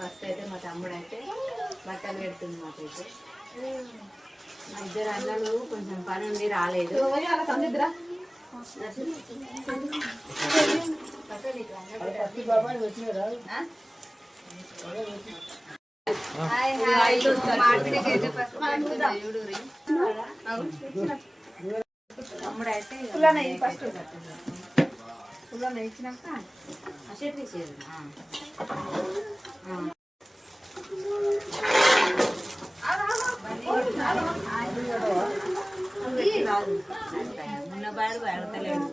First అయితే మా తమ్ముడు అయితే బట్టలు పెడుతుంది మాకైతే. మా ఇద్దరు అన్నలు కొంచెం పని ఉండి రాలేదు. మార్కెట్కి అయితే ఫస్ట్. చూడురి తమ్ముడు అయితే ఫస్ట్ ఉన్నవాడు వాడతలేడు.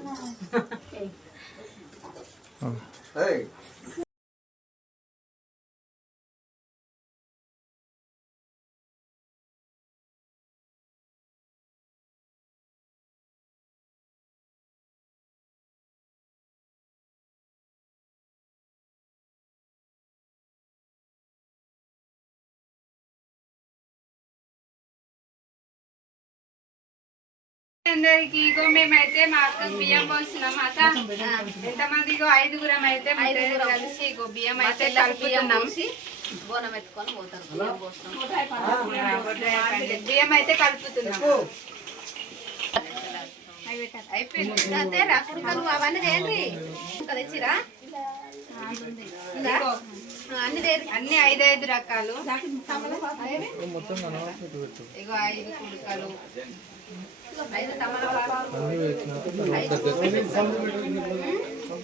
అందరికి ఇగో మేమైతే మా బియ్యం పోస్తున్నాం అక్క ఎంతమంది ఇగో? ఐదుగురం అయితే కలిసి ఇగో బియ్యం అయితే కలుపుతున్నాం. బోనం ఎత్తుకొని పోతారు. బియ్యం అయితే కలుపుతున్నాం. అయిపోయింది. అంతే అవన్నీ తేండి తెచ్చిరా? అన్ని ఐదు ఐదు రకాలు. ఇగో ఐదు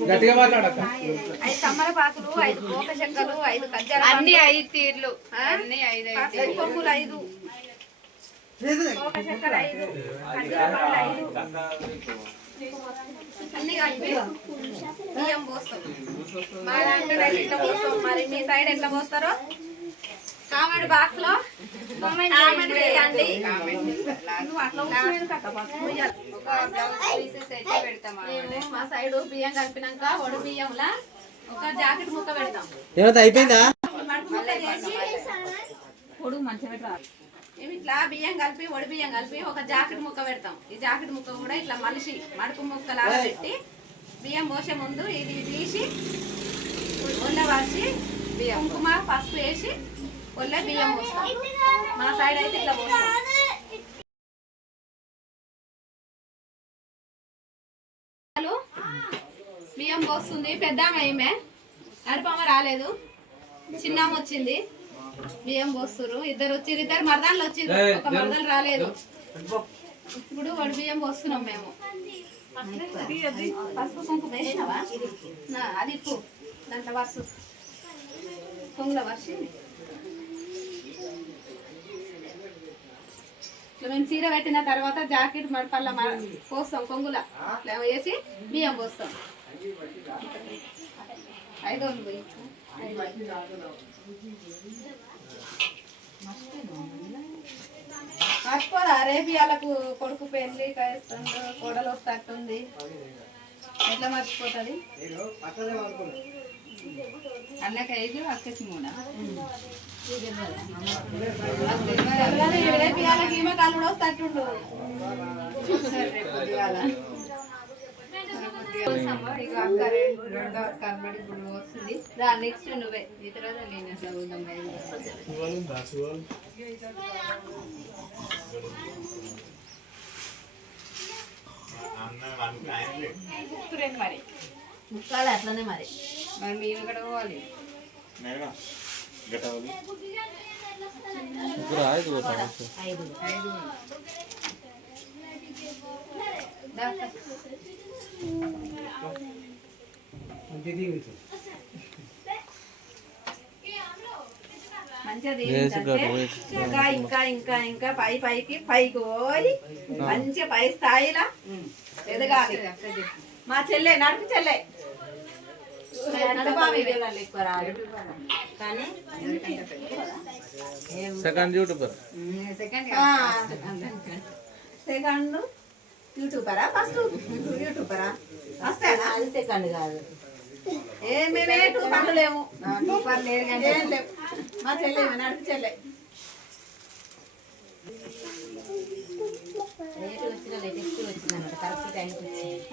గట్టిగా మాట్లాడక ఐదు తమలపాకులు ఐదు కోక చెక్కలు ఐదు కజ్జాల అన్ని ఐదు తీర్లు. అన్ని ఐదు ఐదు ఐదు కొమ్ములు ఐదు. కోక చెక్కలు ఐదు కజ్జాల పండ్లు ఐదు. అన్ని కలిపి బియ్యం పోస్తాం. మా దాంట్లో ఇట్లా పోస్తాం? మరి మీ సైడ్ ఎట్లా పోస్తారో? కామెంట్ బాక్స్లో కామెంట్ చేయండి. నువ్వు అట్లా ఊపిరి కట్టబాకు. ముయ్యాలి. ఒక బ్లౌజ్ పీసెస్ అయితే పెడతాం అన్నమాట. మేము మా సైడ్ బియ్యం కలిపినాక వడి బియ్యంలా ఒక జాకెట్ ముక్క పెడతాం. ఏమైతే అయిపోయిందా? మేము ఇట్లా బియ్యం కలిపి వడి బియ్యం కలిపి ఒక జాకెట్ ముక్క పెడతాం. ఈ జాకెట్ ముక్క కూడా ఇట్లా మలిసి మడుపు ముక్క లాగా పెట్టి బియ్యం పోసే ముందు ఇది తీసి ఒళ్ళ వాసి బియ్యం. కుంకుమ పసుపు వేసి ఒళ్ళే బియ్యం పోస్తాం. మా సైడ్ అయితే ఇట్లా పోస్తాం. బియ్యం పోస్తుంది. పెద్దామ ఈమె. నడిపమ్మ రాలేదు. చిన్నామ వచ్చింది. బియ్యం పోస్తురు ఇద్దరు వచ్చి ఇద్దరు మరదాలు వచ్చింది ఒక మరదలు రాలేదు. ఇప్పుడు వడి బియ్యం పోస్తున్నాం మేము. పసుపు కుంకుమ వేసినావా? నా, అది ఇప్పు. దాంట్లో వర్షు కొంగుల వర్షి మేము చీర పెట్టిన తర్వాత జాకెట్ మడపల్ల పోస్తాం కొంగుల. వేసి బియ్యం పోస్తాం. ఐదు. మర్చిపోదా వాళ్ళకు కొడుకు పెళ్ళి కాయిస్తుండు కోడలు వస్తట్టుంది. ఎట్లా మర్చిపోతుంది? అన్నకి ఐదు అక్కకి మూడా? కూడా వస్తుంది రా నెక్స్ట్ నువ్వే ఈ తర్వాత నేను అట్లా మరి ముక్కలు అట్లనే మరి. మరి మేము ఇక్కడ పోవాలి? ఐదు ఐదు దా అక్క. మంచిగా దీవించంటే ఇంకా ఇంకా ఇంకా ఇంకా పై పైకి పైకి పోయి మంచిగా పై స్థాయిలో ఎదగాలి అక్క చెప్పు. మా చెల్లె నడుపు చెల్లె సెకండ్ యూట్యూబర్ సెకండ్ యూట్యూబరా? ఫస్ట్ యూట్యూబరా? వస్తాయా? అది సెకండ్ కాదు ఏ మేమే టూపర్లు పనులు లేము సూపర్ లేదు కానీ ఏం లేవు. మా చెల్లె ఈమె, నడుపు చెల్లె.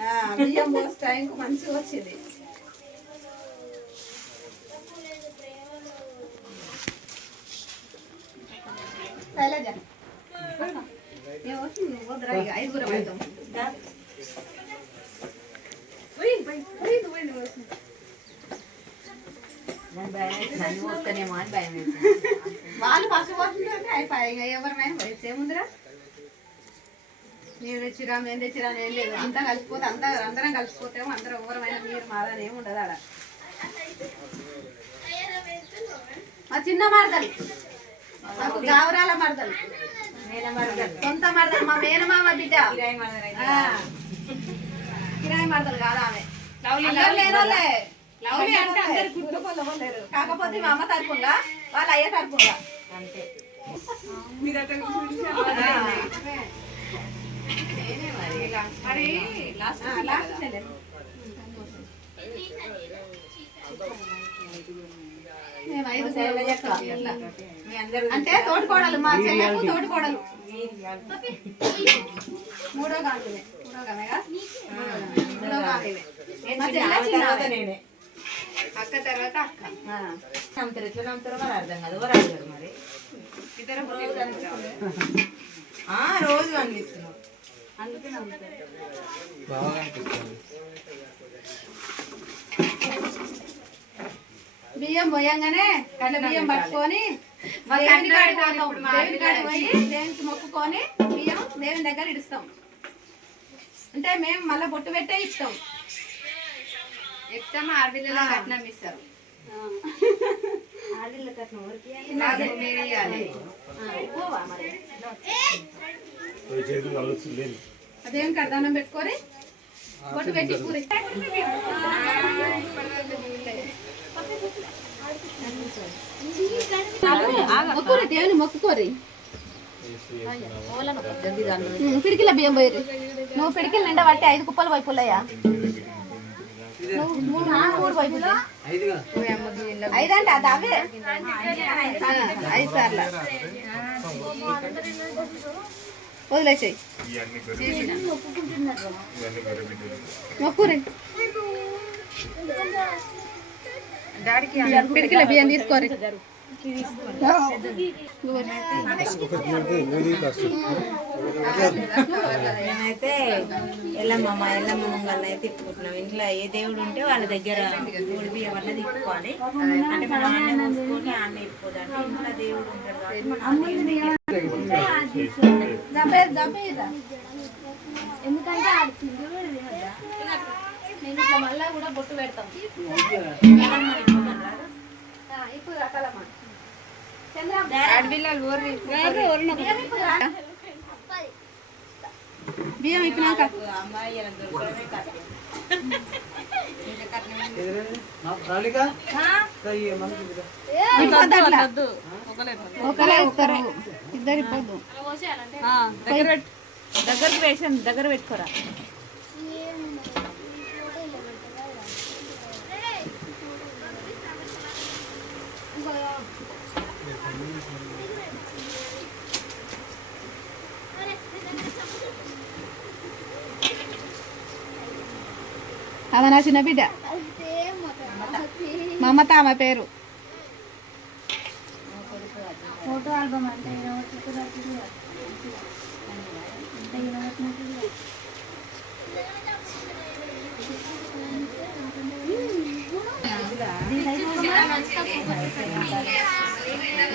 ఆ, బియ్యం పోసి టైంకి మంచిగా వచ్చింది ఇక ఐదుగురం అవుతాం. వాళ్ళు ఫస్ట్ పోతుంటే అయిపోయి ఇక ఎవరిమైనా పోయి ఏముందిరా మీరు తెచ్చిరా మేము తెచ్చిరా ఏం లేదు అంతా కలిసిపోతే అంతా అందరం కలిసిపోతేమో అందరం ఎవరమైనా మీరు మాదని ఏమి ఉండదు ఆడ మా చిన్న మరదలు మాకు గావరాల మరదలు సొంత మరదలు మా మేనమామ బిడ్డ. కిరాయి మరదలు కాదు ఆమె. కాకపోతే మా అమ్మ తరపుగా వాళ్ళ అయ్య తరపుగా మరి లాస్ట్ లాస్ట్ అంటే తోటికోడలు మా చెల్లెకు తోటికోడలు మూడో మూడో మా చెల్లె చిన్నమే. అక్క తర్వాత అక్క. ఆ. నమ్ముతారు ఎట్లా నమ్ముతారో మరి అర్థం కాదు. ఎవరు అడగారు మరి? ఇద్దరు ఆ రోజు కనిపిస్తున్నావు అందుకే నమ్ముతారు. బియ్యం పోయంగానే కళ్ళ బియ్యం పట్టుకొని మా దేవుని పోతాం. పోయి దేవునికి మొక్కుకొని బియ్యం దేవుని దగ్గర ఇడుస్తాం. అంటే మేము మళ్ళీ బొట్టు పెట్టే ఇస్తాం. ఎక్స్ట్రా ఆడపిల్లలు కట్నం ఇస్తారు. దేవుని కాడ దండం పెట్టుకొని బొట్టు పెట్టి కూరి మొక్కురి దేవుని మొక్కుకోరి. పిడికిల బియ్యం పోయి నువ్వు పిడికిల నిండా పట్టి ఐదు కుప్పలు వైపులయ్యా నువ్వు మూడు మూడు ఐదు ఐదుగా ఐదంటే అది అవే. ఐదు సార్లు. వదిలేసాయి. మొక్కురి పిడికిల బియ్యం తీసుకోరి. మేమైతే ఎల్లమ్మ మా ఎల్లమ్మ ముంగల్ అయితే తిప్పుకుంటున్నాం. ఇంట్లో ఏ దేవుడు ఉంటే వాళ్ళ దగ్గర దేవుడి బియ్యం వల్ల తిప్పుకోవాలి. అంటే మనం ఆన్నే మూసుకొని ఆన్నే తిప్పుకోదండి ఇంట్లో దేవుడు ఉంటాడు కాబట్టి ఎందుకంటే నేను ఇట్లా మళ్ళా కూడా బొట్టు పెడతాం. ఇప్పుడు రకాలమ్మా. బియ్యం ఇప్పినాక ఒకరే ఒకరు. ఇద్దరు దగ్గర పెట్టుకోరా. ఆమె నా చిన్న బిడ్డ మమత ఆమె పేరు ఫోటో ఆల్బమ్ అంటే కొంచెం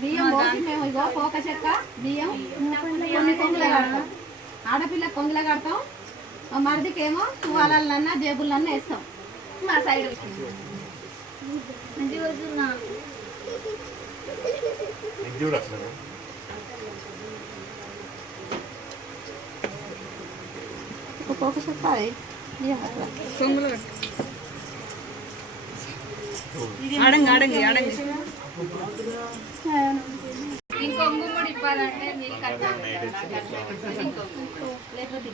బియ్యం పోసి మేము ఇగో పోక చెక్క బియ్యం. కొన్ని కొంగుల కడతాం. ఆడపిల్ల కొంగుల కడతాం. మరిదికేమో తువాలన్నా జేబులన్నా వేస్తాం. మా సైడ్ పోక చెక్క అది. బియ్యం అట్లా ఇంకో కూడా ఇవ్వాలంటే నీళ్ళు కట్టాలి ఇంకో లేకపోతే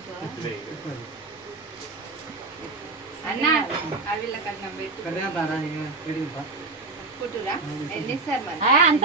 ఎన్ని సార్ అంత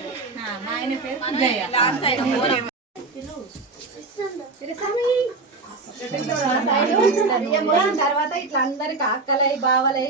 ఆయన పేరు తర్వాత ఇట్లా అందరికి అక్కలై బావలై.